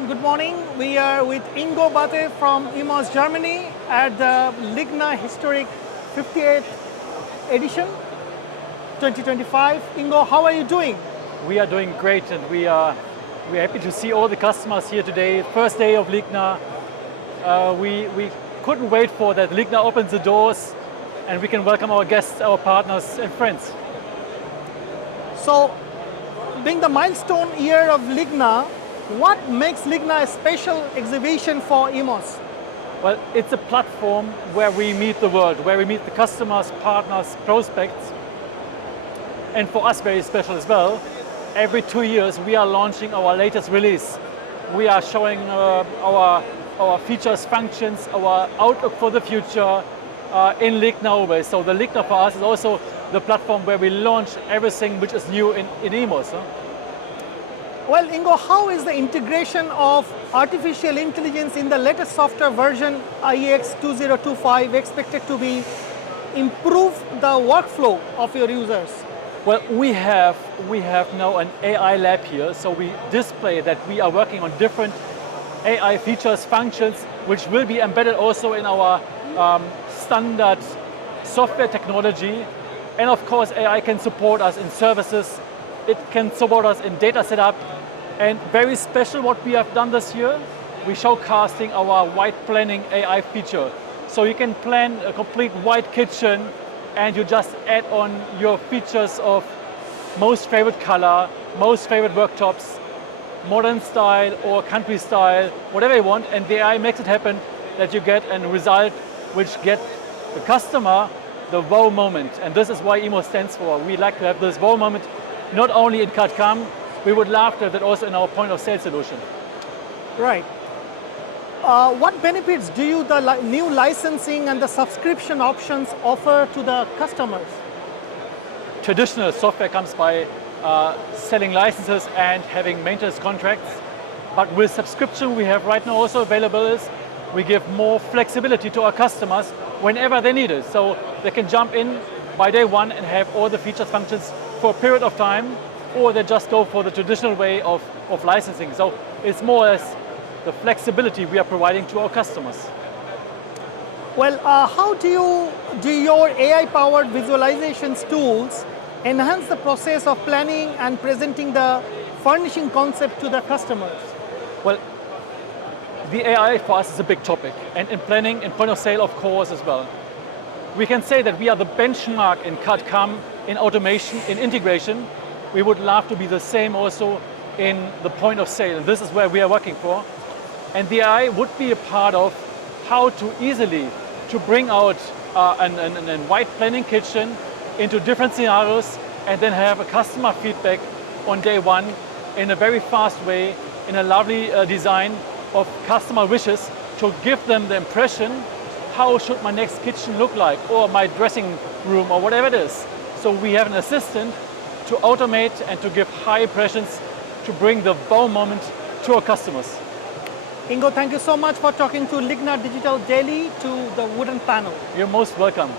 everyone, good morning. We are with Ingo Bathe from imos, Germany at the LIGNA Historic 58th edition 2025. Ingo, how are you doing? We are doing great, and we are happy to see all the customers here today. First day of LIGNA. We couldn't wait for that LIGNA opens the doors and we can welcome our guests, our partners and friends. So, being the milestone year of LIGNA, what makes LIGNA a special exhibition for imos? Well, it's a platform where we meet the world, where we meet the customers, partners, prospects. And for us, very special as well, every 2 years we are launching our latest release. We are showing our features, functions, our outlook for the future in LIGNA always. So the LIGNA for us is also the platform where we launch everything which is new in imos. Well, Ingo, how is the integration of artificial intelligence in the latest software version IEX 2025 expected to be improve the workflow of your users? Well, we have now an AI lab here, so we display that we are working on different AI features, functions, which will be embedded also in our standard software technology. And of course, AI can support us in services. It can support us in data setup. And very special what we have done this year, we showcasing our white planning AI feature. So you can plan a complete white kitchen and you just add on your features of most favorite color, most favorite worktops, modern style or country style, whatever you want, and the AI makes it happen that you get a result which get the customer the wow moment. And this is why imos stands for. We like to have this wow moment not only in CAD/CAM, we would love to have that also in our point of sale solution. Right. What benefits do the new licensing and the subscription options offer to the customers? Traditional software comes by selling licenses and having maintenance contracts. But with subscription we have right now also available is we give more flexibility to our customers whenever they need it. So they can jump in by day one and have all the features, functions for a period of time, or they just go for the traditional way of licensing. So it's more or less the flexibility we are providing to our customers. Well, how do your AI-powered visualizations tools enhance the process of planning and presenting the furnishing concept to the customers? Well, the AI for us is a big topic, and in planning, in point of sale, of course, as well. We can say that we are the benchmark in CAD/CAM, in automation, in integration. We would love to be the same also in the point of sale, and this is where we are working for. And the AI would be a part of how to easily to bring out a white planning kitchen into different scenarios and then have a customer feedback on day one in a very fast way, in a lovely design of customer wishes to give them the impression, how should my next kitchen look like, or my dressing room, or whatever it is. So we have an assistant to automate and to give high impressions to bring the wow moment to our customers. Ingo, thank you so much for talking to LIGNA Digital Daily to the wooden panel. You're most welcome.